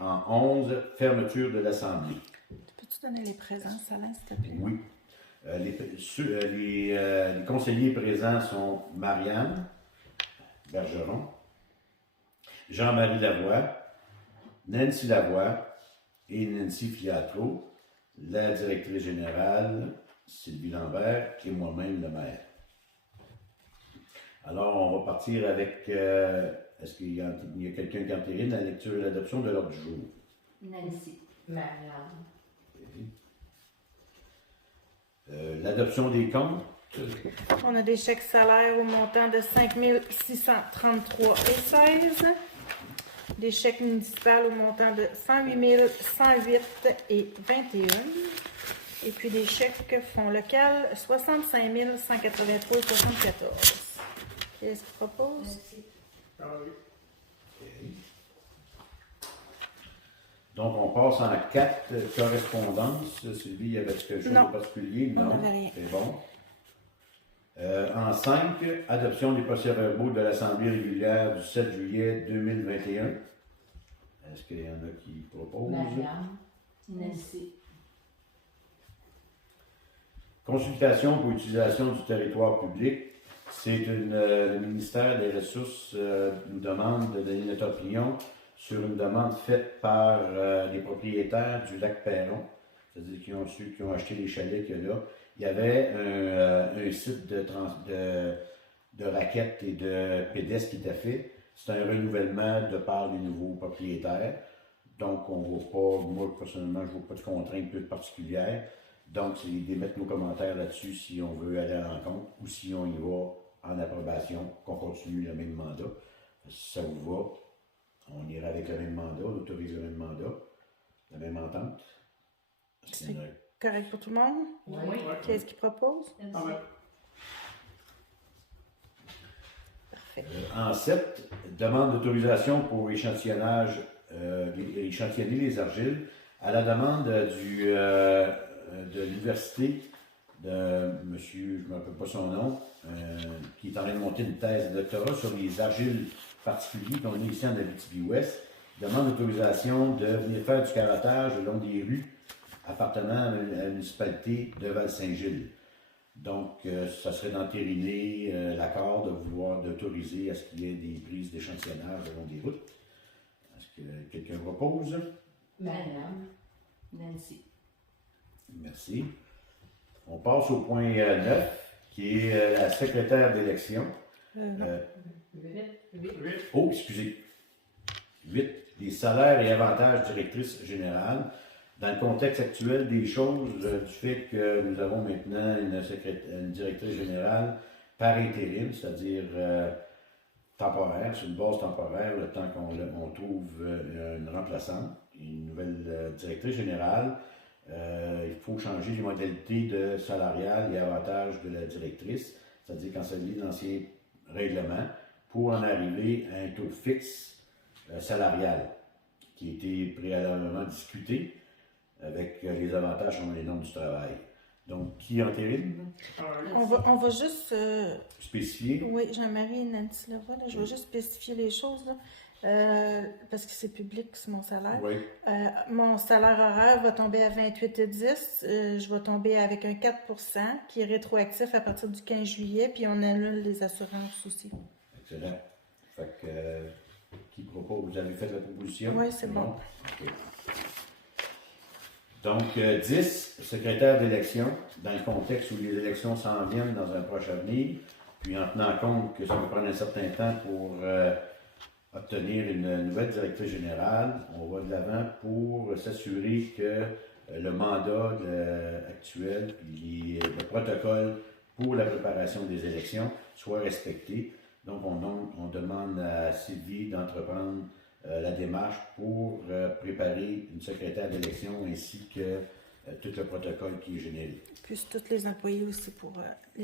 en 11, fermeture de l'Assemblée. Peux-tu donner les présences, Alain, s'il te plaît? Oui. Les conseillers présents sont Marianne Bergeron, Jean-Marie Lavoie, Nancy Lavoie et Nancy Fiatro, la directrice générale, Sylvie Lambert, et moi-même, le maire. Alors, on va partir avec... est-ce qu'il y a quelqu'un qui entérine la lecture et l'adoption de l'ordre du jour? Nancy. Marianne. L'adoption des comptes. On a des chèques salaires au montant de 5 633,16 $. Des chèques municipaux au montant de 108 108,21 $. Et puis des chèques fonds local, 65 183,74 $. Qu'est-ce qu'il propose? Nancy. Donc, on passe en 4 correspondances. Sylvie, il y avait quelque chose Non. de particulier? On Non. n'avait rien. C'est bon. En 5, adoption des procès-verbaux de l'Assemblée régulière du 7 juillet 2021. Est-ce qu'il y en a qui proposent? Marianne. Nancy. Consultation pour utilisation du territoire public. C'est le ministère des Ressources nous demande de donner notre opinion sur une demande faite par les propriétaires du lac Perron, c'est-à-dire ceux qui ont acheté les chalets qu'il y a là. Il y avait un site de raquettes et de pédestres qui était fait. C'est un renouvellement de part des nouveaux propriétaires. Donc, on ne voit pas, moi personnellement, je ne vois pas de contraintes plus particulières. Donc, c'est d'émettre nos commentaires là-dessus si on veut aller à la rencontre ou si on y va en approbation, qu'on continue le même mandat. Si ça vous va, on ira avec le même mandat, on autorise le même mandat, la même entente. C'est correct pour tout le monde? Oui. Qu'est-ce qu'il propose? Nancy. Parfait. En 7, demande d'autorisation pour échantillonnage, échantillonner les argiles à la demande de l'université de monsieur, je ne me rappelle pas son nom, qui est en train de monter une thèse de doctorat sur les argiles particuliers qu'on a ici en Abitibi-Ouest. Demande d'autorisation de venir faire du carottage le long des rues appartenant à la municipalité de Val-Saint-Gilles. Donc, ça serait d'entériner l'accord de vouloir d'autoriser à ce qu'il y ait des prises d'échantillonnage le long des routes. Est-ce que quelqu'un propose? Marianne. Nancy. Merci. On passe au point 9, qui est la secrétaire d'élection. Non. 8. Oh, excusez. 8. Les salaires et avantages directrice générale. Dans le contexte actuel des choses, du fait que nous avons maintenant une directrice générale par intérim, c'est-à-dire temporaire, sur une base temporaire, le temps qu'on trouve une remplaçante, une nouvelle directrice générale, il faut changer les modalités de salariales et avantages de la directrice, c'est-à-dire canceller l'ancien règlement pour en arriver à un taux fixe salarial qui a été préalablement discuté avec les avantages selon les normes du travail. Donc, qui entérine? On va juste... Spécifier? Oui, Jean-Marie et Nancy Lavoie, là, je vais juste spécifier les choses, là, parce que c'est public, c'est mon salaire. Oui. Mon salaire horaire va tomber à 28,10 $. Je vais tomber avec un 4% qui est rétroactif à partir du 15 juillet, puis on annule les assurances aussi. Excellent. Fait que, qui propose? Vous avez fait la proposition? Oui, c'est bon. OK. Donc, 10, secrétaire d'élection, dans le contexte où les élections s'en viennent dans un proche avenir, puis en tenant compte que ça va prendre un certain temps pour obtenir une nouvelle directrice générale, on va de l'avant pour s'assurer que le mandat actuel puis le protocole pour la préparation des élections soit respecté. Donc, on demande à Sylvie d'entreprendre la démarche pour préparer une secrétaire d'élection ainsi que tout le protocole qui est généré. Puis tous les employés aussi pour